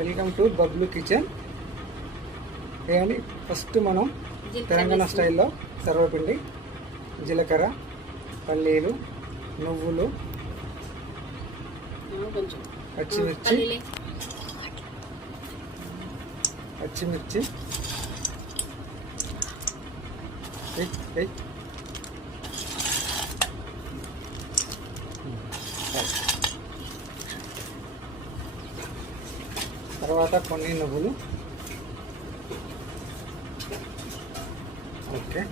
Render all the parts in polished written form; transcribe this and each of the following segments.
Welcome to Bablu kitchen. కానీ first మనం తెలంగాణ స్టైల్లో సర్వపిండి, జీలకర్ర, పల్లీలు, నువ్వులు, పచ్చిమిర్చి తర్వాత కొన్ని నువ్వులు. ఓకే,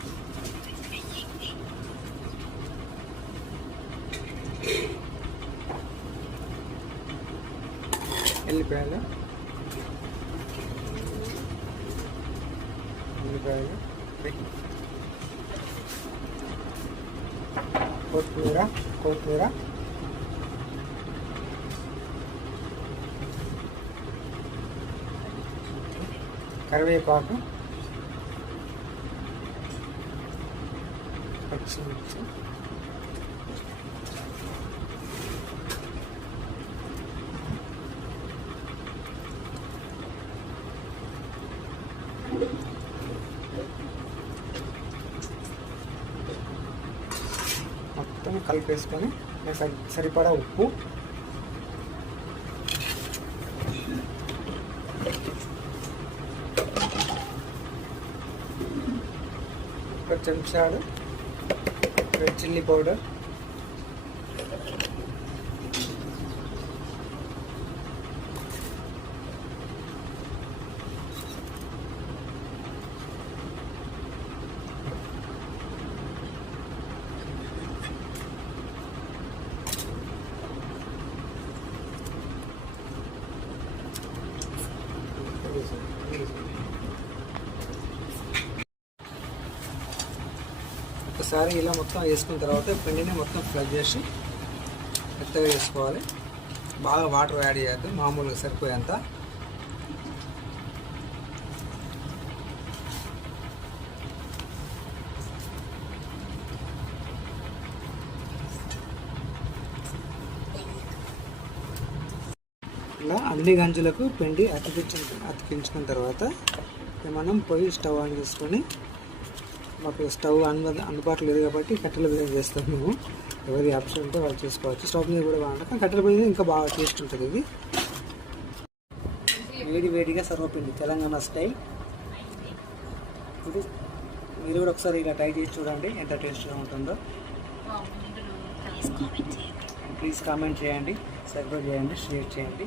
ఉల్లిపాయలు కొత్తిమీర కరివేపాకు, పచ్చిమిర్చి, మొత్తం కలిపేసుకొని సరిపడా ఉప్పు, ఒక చెంచాడు రెడ్ చిల్లీ పౌడర్, ఒకసారి ఇలా మొత్తం వేసుకున్న తర్వాత పిండిని మొత్తం ఫ్రై చేసి మెత్తగా వేసుకోవాలి. బాగా వాటర్ యాడ్ చేయద్దు, మామూలుగా సరిపోయేంత. ఇలా అన్ని గంజులకు పిండి అతికించుకున్న తర్వాత మనం పొయ్యి స్టవ్ ఆన్ చేసుకొని, మాకు స్టవ్ అందుబాటులో లేదు కాబట్టి కట్టెల మీద చేస్తాం మేము. ఎవరి ఆప్షన్ ఉంటే వాళ్ళు చేసుకోవచ్చు. స్టవ్ మీద కూడా బాగుంటుంది, కట్టెల మీద ఇంకా బాగా టేస్ట్ ఉంటుంది. ఇది వేడిగా సర్వపిండి తెలంగాణ స్టైల్. ఇది మీరు కూడా ఒకసారి ఇలా ట్రై చేసి చూడండి ఎంత టేస్ట్గా ఉంటుందో. ప్లీజ్ కామెంట్ చేయండి, సబ్స్క్రైబ్ చేయండి, షేర్ చేయండి.